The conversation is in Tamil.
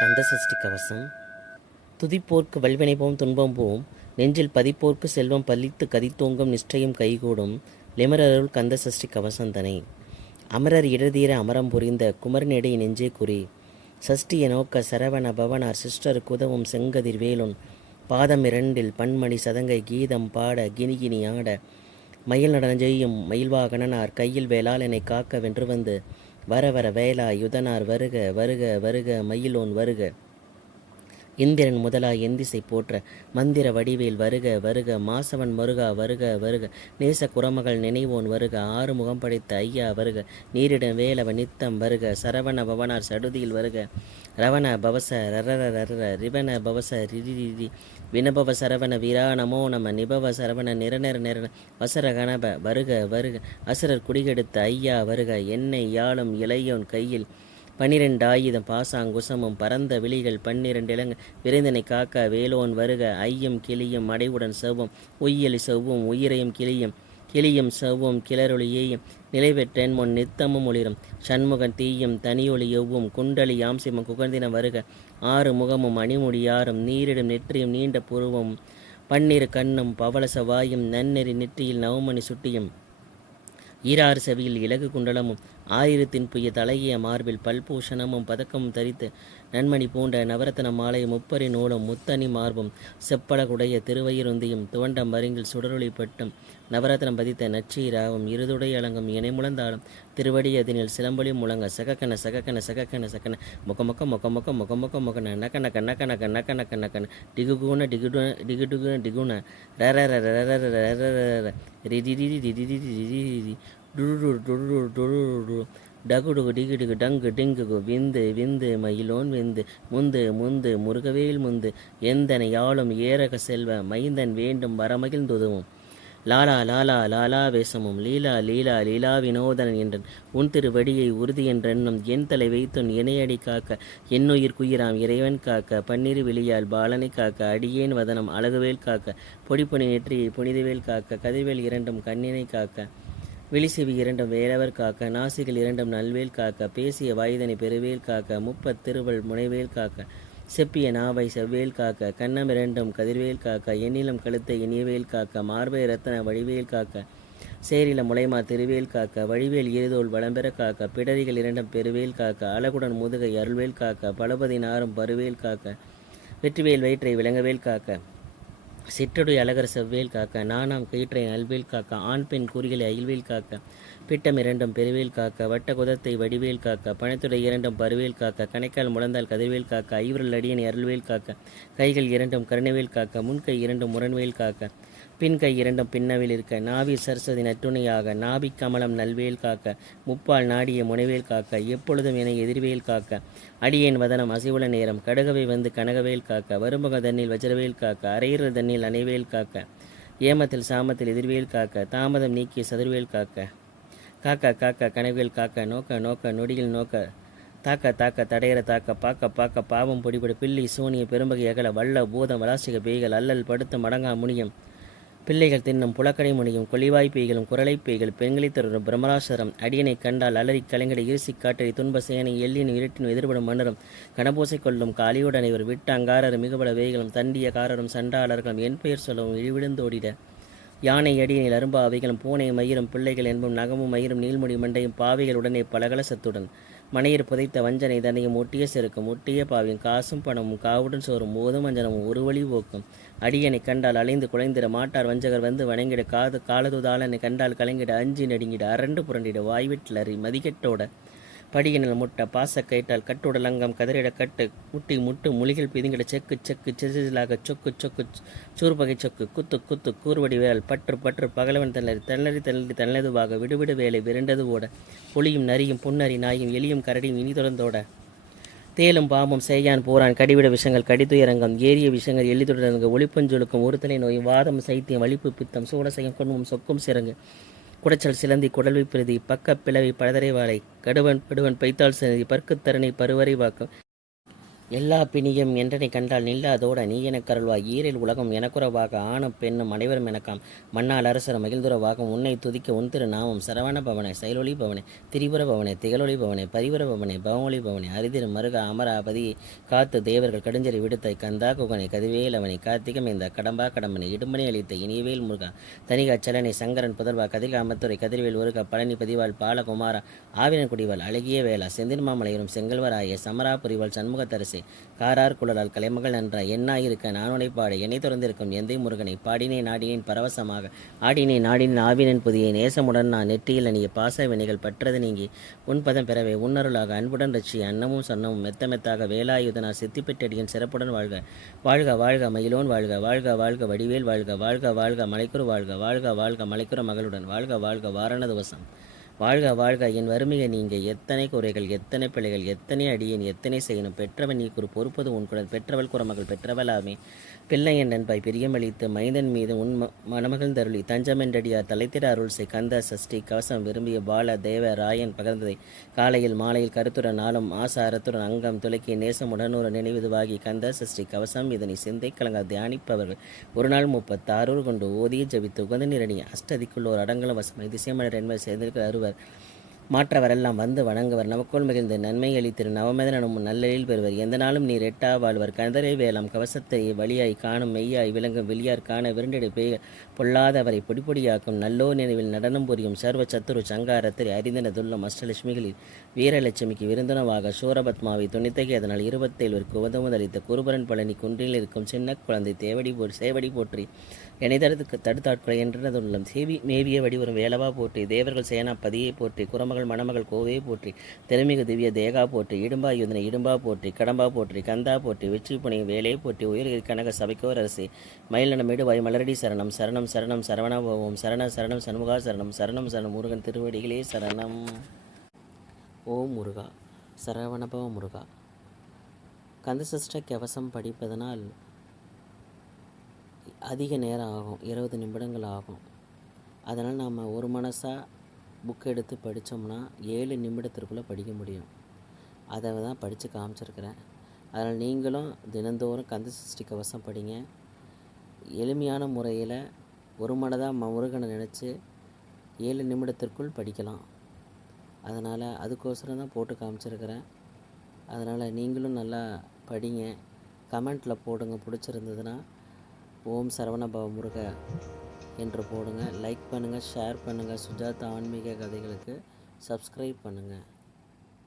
கந்தசஷ்டி கவசம். துதிப்போர்க்கு வல்வினை போம் துன்பம் போம், நெஞ்சில் பதிப்போர்க்கு செல்வம் பலித்து கதித்தோங்கும் நிஷ்டையும் கைகூடும், லிமரருள் கந்தசஷ்டி கவசந்தனை. அமரர் இடதீர அமரம் புரிந்த குமரனிடை நெஞ்சே குறி, சஷ்டிய நோக்க சரவண பவனார் சிஸ்டருக்கு உதவும் செங்கதிர் வேலுன், பாதம் இரண்டில் பன்மணி சதங்கை கீதம் பாட கிணிகினி ஆட, மயில் நடன செய்யும் மயில்வாகனார் கையில் வேளால் என்னை காக்க வென்று வந்து, வர வர வேலா யுதனார் வருக வருக வருக மயிலோன் வருக, இந்திரன் முதலாய் எந்திசை போற்ற மந்திர வடிவேல் வருக வருக, மாசவன் மருகா வருக வருக, நேச குரமகள் நினைவோன் வருக, ஆறு முகம் படைத்த ஐயா வருக, நீரிடம் வேலவ நித்தம் வருக, சரவண பவனார் சடுதியில் வருக, ரவண பவச ரரர ரர ரிவன பவச ரிரி வினபவ சரவண வீரா நமோ நம நிபவ சரவண நிரநர நிரண வசர கணப வருக வருக, அசுரர் குடிகெடுத்த ஐயா வருக, எண்ணெய் யாழும் இளையோன் கையில் 12 ஆயுதம் பாசாங்குசமும் பரந்த விழிகள் 12 இளங்க விரைந்தனை காக்க வேலோன் வருக, ஐயும் கிளியும் அடைவுடன் செவ்வும் உய்யலி செவ்வும் உயிரையும் கிளியும் செவ்வும் கிளரொளியேயும் நிலைபெற்றேன் முன் நித்தமும் ஒளிரும், சண்முகன் தீயும் தனியொளி எவ்வும் குண்டலி யாம்சிமம் குகந்தின வருக, ஆறு முகமும் அணிமுடியாரும் நீரிடும் நெற்றியும் நீண்ட புருவம் பன்னிரு கண்ணும் பவளச வாயும் நன்னெறி நெற்றியில் நவமணி சுட்டியும் ஈராறு செவியில் இலகு குண்டலமும் ஆயிரத்தின் புய தலகிய மார்பில் பல்பூஷணமும் பதக்கமும் தரித்து நன்மணி பூண்ட நவரத்தன மாலை முப்பரி நூலும் முத்தனி மார்பும் செப்பழகுடைய திருவயிருந்தியும் துவண்ட மருங்கில் சுடரொளி பட்டும் நவரத்தனம் பதித்த நச்சீராவும் இருதுடை அலங்கும் இணைமுழந்தாலும் திருவடி அதனில் சிலம்பொலி முழங்க சகக்கன சகக்கன சகக்கன சக்கன முகமொக்க மொக்கமொக்க முகமொக்க மொக்கன நக்கன கண்ணக்கன கண்ணக்கன கண்ணக்கன டிகுகுண டிகுடு டிகுடுகுண டிகுண ரர ரிடி டகுடுகு டிகிடுகு டங்கு டிங்குகு விந்து விந்து மயிலோன் விந்து முந்து முந்து முருகவேல் முந்து எந்தனை யாழும் ஏரக செல்வ மைந்தன் வேண்டும் வரமகிழ்ந்துதவும் லாலா லாலா லாலா வேஷமும் லீலா லீலா லீலா வினோதனன் என்றன் உன் திருவடியை உறுதி என்றென்னும் என் தலை வைத்துன் இணையடி காக்க என்னுயிர் குயிராம் இறைவன் காக்க பன்னிரு விழியால் பாலனை காக்க அடியேன் வதனம் அழகுவேல் காக்க பொடிப்பொனி நெற்றியை புனிதவேல் காக்க கதிர்வேல் இரண்டும் கண்ணினை காக்க விழிசெவி இரண்டும் வேலவர் காக்க நாசிகள் இரண்டும் நல்வேல் காக்க பேசிய வாயுதனை பெருவேல் காக்க முப்பத் திருவள் முனைவேல் காக்க செப்பிய நாவை செவ்வேல் காக்க கண்ணம் இரண்டும் கதிர்வேல் காக்க எண்ணிலம் கழுத்தை இனியவேல் காக்க மார்பை ரத்தன வடிவேல் காக்க சேரில முளைமா திருவேல் காக்க வழிவேல் இருதோல் வளம்பெற காக்க பிடரிகள் இரண்டும் பெருவேல் காக்க அழகுடன் முதுகை அருள்வேல் காக்க பலபதி நாரும் பருவேல் காக்க வெற்றிவேல் வயிற்றை விளங்கவேல் காக்க சிற்றுடைய அழகர் செவ்வேல் காக்க நானாம் கயிற்றை நல்வேல் காக்க ஆண் பெண் குறிகளை அயில்வேல் காக்க பிட்டம் இரண்டும் பெருவேல் காக்க வட்ட குதத்தை வடிவேல் காக்க பணத்துடைய இரண்டும் பருவேல் காக்க கணைக்கால் முழந்தால் கதிர்வேல் காக்க ஐவரில் அடியனை அருள்வேல் காக்க கைகள் இரண்டும் கருணைவேல் காக்க முன்கை இரண்டும் முரண்வேல் காக்க பின்கை இரண்டும் பின்னவில் இருக்க நாவி சரஸ்வதி நட்டுணையாக நாபி கமலம் நல்வேல் காக்க முப்பால் நாடிய முனைவேல் காக்க எப்பொழுதும் என எதிர்வேல் காக்க அடியேன் வதனம் அசிவுல நேரம் கடுகவை வந்து கனகவேல் காக்க வருமுக தண்ணில் வஜ்ரவேல் காக்க அரையிற தண்ணில் அணைவேல் காக்க ஏமத்தில் சாமத்தில் எதிர்வேல் காக்க தாமதம் நீக்கிய சதுர்வேல் காக்க காக்க காக்க கனவேல் காக்க நோக்க நோக்க நொடியில் நோக்க தாக்க தாக்க தடையற தாக்க பாக்க பாக்க பாவம் பொடிபடு பில்லி சூனிய பெரும்பகை அகல வல்ல பூதம் வலாசிக பேய்கள் அல்லல் படுத்த மடங்கா முனியம் பிள்ளைகள் தின்னும் புலக்கடை முனியும் கொலிவாய் பேய்களும் குரலை பேய்கள் பெண்களை தரும் பிரம்மராசரம் அடியனை கண்டால் அலறி கலைஞடை இருசி காட்டறி துன்ப சேனை எல்லின் இருட்டின் எதிர்படும் மன்னரும் கனபூசை கொள்ளும் காலியோடு அனைவர் விட்டு அங்காரரும் மிகுபல வேய்களும் தண்டிய காரரும் சண்டாளர்களும் என் பெயர் சொல்லவும் இழிவிழுந்தோடிட யானை அடியனில் அரும்பா அவைகளும் பூனை மயிரும் பிள்ளைகள் என்பும் நகமும் மயிரும் நீள்முடி மண்டையும் பாவைகள் உடனே பலகலசத்துடன் மனையர் புதைத்த வஞ்சனை தன்னையும் ஒட்டிய செருக்கும் ஒட்டிய பாவியும் காசும் பணமும் காவுடன் சோறும் போதும் வஞ்சனமும் ஒரு வழி போக்கும் அடியனை கண்டால் அலைந்து குலைந்திட மாட்டார் வஞ்சகர் வந்து வணங்கிட காலதுதாளனை கண்டால் கலங்கிட அஞ்சி நடுங்கிட அரண்டு புரண்டிட வாய்விட்டில் அறி மதிக்கெட்டோட படியினில் முட்ட பாச கைட்டால் கட்டுடலங்கம் கதிரிட கட்டு முட்டி முட்டு மொழிகள் பிதுங்கிட செக்கு செக்கு சிசிலாக சொக்கு சொக்கு சூர்பகை சொக்கு குத்து குத்து கூர்வடி வேல் பற்று பற்று பகலவன் தன்னதுவாக விடுவிடு வேலை விரண்டது ஓட புலியும் நரியும் புன்னரி நாயும் எலியும் கரடியும் இனி தொடர்ந்தோட தேலும் பாம்பும் செய்யான் போரான் கடிவிட விஷங்கள் கடித்துயரங்கம் ஏரிய விஷங்கள் எள்ளி தொடர்ங்க ஒளிப்பஞ்சொலுக்கும் ஒருத்தலை நோயும் வாதம் சைத்தியம் வலிப்பு பித்தம் சூடசையம் கொன்மும் சொக்கும் சிறங்கு குடைச்சல் சிலந்தி குடல்வி பிரதி பக்க பிளவை பழதரை வாழை கடுவன் பிடுவன் பைத்தாள் சிலந்தி பற்குத்தரணை பருவறை வாக்கம் எல்லா பிணியும் என்றனை கண்டால் நில்லாதோட நீ எனக் கருள்வாய் ஈரில் உலகம் எனக்குறவாக ஆணும் பெண்ணும் அனைவரும் எனக்காம் மண்ணால் அரசர் மகிழ்ந்துறவாகும் உன்னை துதிக்க உன் திரு நாமம் சரவண பவனே செயலொளி பவனே திரிபுர பவனே திகழொளி பவனே பரிபுர பவனே பவமொழி பவனே அரிதிரு மருக அமராபதியை காத்து தேவர்கள் கடுஞ்சரி விடுத்தாய் கந்தா குகனை கதிவேல் அவனை கார்த்திகமேந்த கடம்பா கடம்பனை இடும்பனை அளித்த இனிவேல் முருகா தனிகா சலனை சங்கரன் புதல்வா கதிர்கா அமத்துறை கதிர்வேல் ஒருகா பழனி பதிவாள் பாலகுமாரா ஆவினன் குடிவாள் அழகிய வேளா செந்தில் மாமலையரும் செங்கல்வராய சமரா புரிவாள் சண்முகத்தரசே காரார் குழலால் கலைமகள் நன்ற எண்ணாயிருக்க நானுடை பாட என்னை தொடர்ந்திருக்கும் எந்தை முருகனை பாடினே நாடினேன் பரவசமாக ஆடினே நாடினேன் ஆவினன் புதிய நேசமுடன் நான் நெற்றியில் அணிய பாச வினைகள் பற்றது நீங்கி உன்பதம் பெறவே உன்னருளாக அன்புடன் ரட்சி அன்னமும் சன்னமும் மெத்த மெத்தாக வேலாயுதனார் சித்தி பெற்றடியின் சிறப்புடன் வாழ்க வாழ்க வாழ்க மயிலோன் வாழ்க வாழ்க வாழ்க வடிவேல் வாழ்க வாழ்க வாழ்க மலைக்குரு வாழ்க வாழ்க வாழ்க மலைக்குற மகளுடன் வாழ்க வாழ்க வாரணதுவசம் வாழ்க வாழ்க என் வறுமையை நீங்க எத்தனை குறைகள் எத்தனை பிழைகள் எத்தனை அடியேன் எத்தனை செய்யணும் பெற்றவன் நீ குறு பொறுப்பது உன் குரல் பெற்றவள் குறமகள் பெற்றவளாமே பிள்ளை என் நண்பாய் பிரியமளித்து மைந்தன் மீது உன் மணமகள் தருளி தஞ்சமென்றடியார் தலைத்திட அருள் செய் கந்த சஷ்டி கவசம் விரும்பிய பால தேவ ராயன் பகர்ந்ததை காலையில் மாலையில் கருத்துடன் நாளும் ஆசாரத்துடன் அங்கம் துலக்கிய நேசமுடனொரு நினைவுதுவாகி கந்த சஷ்டி கவசம் இதனை சிந்தை கலங்க தியானிப்பவர்கள் ஒரு நாள் 36 கொண்டு ஓதிய ஜபித்து உகந்த நிரணி அஷ்டதிக்குள்ளோர் அடங்கலம் வசமை திசைமலர் என்பதை சேர்ந்திருக்கிற அருவர் மாற்றவரெல்லாம் வந்து வணங்குவர் நமக்குள் மகிழ்ந்து நன்மை அளித்திரு நவமதனும் நல்லலில் பெறுவர் எந்த நாளும் நீர் எட்டா வாழ்வர் கந்தரை வேலாம் கவசத்தை வழியாய் காணும் மெய்யாய் விளங்கும் வெளியார் காண விருண்டிடு பேய் பொல்லாதவரை பொடிப்பொடியாக்கும் நல்லோ நினைவில் நடனம் புரியும் சர்வ சத்துரு சங்காரத்தை அறிந்தன துல்லம் அஷ்டலட்சுமிகளில் வீரலட்சுமிக்கு விருந்துணவாக சூரபத்மாவை துணித்தகி அதனால் 27 உதவுதளித்த குருபரன் பழனி குன்றில் இருக்கும் சின்ன குழந்தை சேவடி போற்றி என்னை தடுத்தாட்களை என்றதுள்ளம் மேவிய வடிவரும் வேலவா போற்றி தேவர்கள் சேனா பதியை போற்றி குரமகள் மணமகள் கோவையை போற்றி திறமிகு திவ்ய தேகா போற்றி இடும்பா யுதனை இடும்பா போற்றி கடம்பா போற்றி கந்தா போற்றி வெற்றி புனை வேலையை போற்றி உயிர் கனக சபைக்கோர் அரசே மயிலனமிடு வாய் மலரடி சரணம் சரணம் சரணம் சரவணபோவோம் சரண சரணம் சண்முகா சரணம் சரணம் சரணம் முருகன் திருவடிகளே சரணம். ஓம் முருகா சரவணபவ முருகா. கந்தசஷ்ட கவசம் படிப்பதனால் அதிக நேரம் ஆகும், 20 நிமிடங்கள் ஆகும். அதனால் நாம் ஒரு மனசாக புக் எடுத்து படித்தோம்னா 7 நிமிடத்திற்குள்ளே படிக்க முடியும். அதை தான் படித்து காமிச்சிருக்கிறேன். அதனால் நீங்களும் தினந்தோறும் கந்தசஷ்டி கவசம் படிங்க. எளிமையான முறையில் ஒரு மனதாக முருகனை நினச்சி 7 நிமிடத்திற்குள் படிக்கலாம். அதனால் அதுக்கோசரம் தான் போட்டு காமிச்சிருக்கிறேன். அதனால் நீங்களும் நல்லா படிங்க. கமெண்ட்டில் போடுங்க பிடிச்சிருந்ததுன்னா. ஓம் சரவணபவ முருக என்று போடுங்க. லைக் பண்ணுங்கள், ஷேர் பண்ணுங்கள். சுஜாதா ஆன்மீக கதைகளுக்கு சப்ஸ்கிரைப் பண்ணுங்கள்.